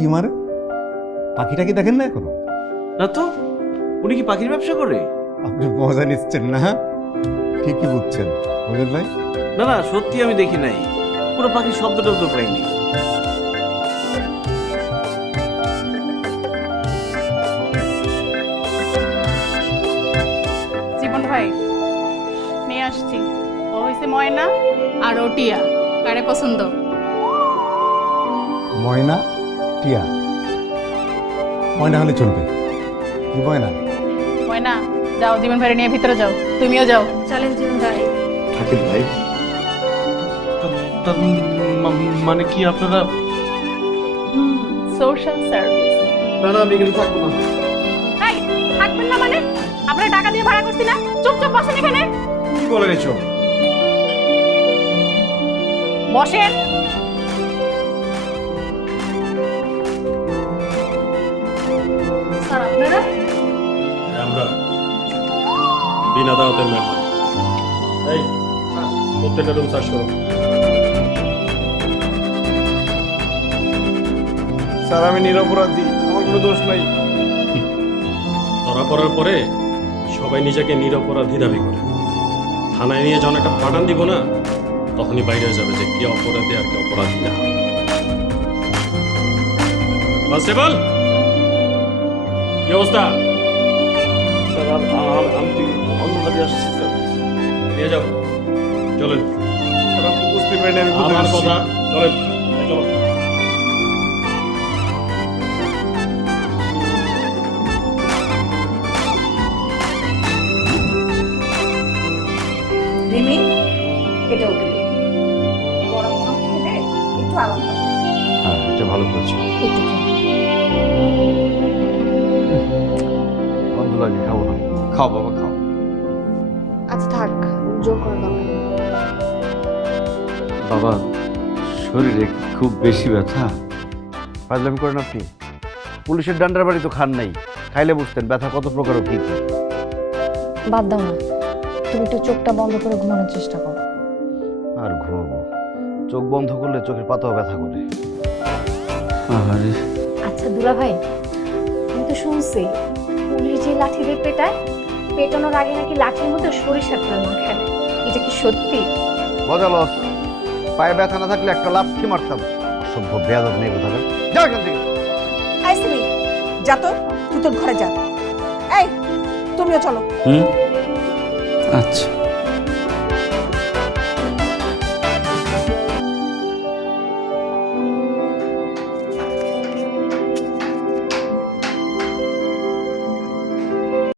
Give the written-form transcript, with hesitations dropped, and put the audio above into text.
কি মারে? পাখিটা কি দেখেন না এখনো? না তো, উনি কি পাখির ব্যবসা করে? আপনি মজা নিচ্ছেন না? ঠিকই বুঝছেন বুঝলেন ভাই। না না, সত্যি আমি দেখি নাই, পুরো পাখির শব্দটাও তো পাইনি। জীবন ভাই নিয়ে আসছি, ও হইছে ময়না আর ও টিয়া। কারে পছন্দ? ময়না টিয়া। ময়না হলে চলবে। কি ময়না? ময়না যাও, জীবন ভাই নিয়ে ভিতরে যাও, তুমিও যাও। চলেন জীবন ভাই। থাকেন ভাই। মানে কি আপনারা? Social service. না না, আমি এখানে থাকবো না। এই থাকবেন না মানে? আমরা টাকা দিয়ে ভাড়া করছি না, চুপচাপ বসেন এখানে। কি বলে এসব? বসেন। স্যার আপনারা? আমরা বিনা দাওয়াতের মেহমান। এই প্রত্যেকটা রুম সার্চ করো। স্যার আমি নিরপরাধী, আমার কোনো দোষ নাই। ধরা পড়ার পরে সবাই নিজেকে নিরপরাধী দাবি করে। থানায় নিয়ে যখন একটা পাঠান দিব না, তখনই বাইরে হয়ে যাবে যে কে অপরাধী আর কে অপরাধী না। কনস্টেবল, কি অবস্থা? স্যার আমি অন্য কাজে আসছি স্যার। নিয়ে যাও, চলেন। স্যার আপনি বুঝতে পারেন আমি কোথায় আমার আসছি। কথা, চলেন। এই চলো। রিমি, এটা ওকে দে। গরম গরম খেলে একটু আরাম পাবে। হ্যাঁ, এটা ভালো করেছো। একটু খেয়ে। বন্ধু লাগে, খাবো না। খাও বাবা খাও। আচ্ছা থাক, জোর করে দরকার নেই। বাবা, শরীরে খুব বেশি ব্যথা। ফাজলামি করেন আপনি? পুলিশের ডান্ডার বাড়ি তো খান নাই, খাইলে বুঝতেন ব্যথা কত প্রকার ও কি কি। বাদ দাও না, তুমি একটু চোখটা বন্ধ করে ঘুমানোর চেষ্টা করো। আর ঘুমাবো? চোখ বন্ধ করলে চোখের পাতাও ব্যথা করে। আরে আচ্ছা দুলা ভাই, আমি তো শুনছি পুলিশ যে লাঠি দিয়ে পেটায়, পেটানোর আগে নাকি লাঠির মধ্যে সরিষার তেল মাখায়। এটা কি সত্যি? মজা লস। পায়ে ব্যথা না থাকলে একটা লাথি মারতাম। অসভ্য বেয়াদব নেই কোথাকার। যা এখান থেকে। আই সিমি, যা তো, তুই তোর ঘরে যা। এই তুমিও চলো। আচ্ছা।